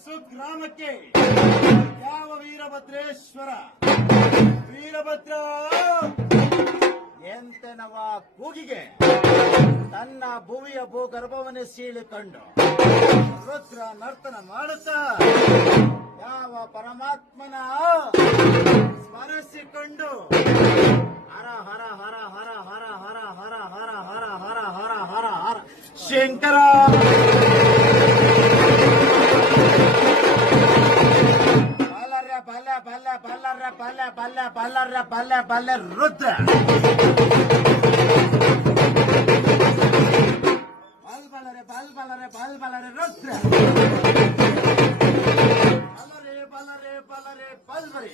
ಸುಗ್ರಾಮಕ್ಕೆ ಯಾವ ವೀರಭದ್ರೇಶ್ವರ ವೀರಭದ್ರ ಎಂತೆನವ ಕೂಗಿಗೆ ತನ್ನ ಭುವಿಯ ಭೂಗರ್ಭವನ್ನೇ ಸೀಳಿಕೊಂಡು ರುದ್ರ ನರ್ತನ ಮಾಡುತ್ತಾ ಯಾವ ಪರಮಾತ್ಮನ ಸ್ಮರಿಸಿಕೊಂಡು ಹರ ಹರ ಹರ ಹರ ಹರ ಹರ ಹರ ಹರ ಹರ ಹರ ಹರ ಹರ ಹರ ಶಂಕರ ಬಲ್ಲ ಬಲ್ಲ ಬಲ್ಲರ ಬಲ್ಲ ಬಲ್ಲ ಬಲ್ಲರ ಬಲ್ಲ ಬಲ್ಲ ರುದ್ರ ಬಲ್ಬಲರೆ ಬಲ್ಬಲರೆ ಬಲ್ಬಲರೆ ರುದ್ರ ಬಲರೆ ಬಲರೆ ಬಲರೆ ಬಲ್ಬರಿ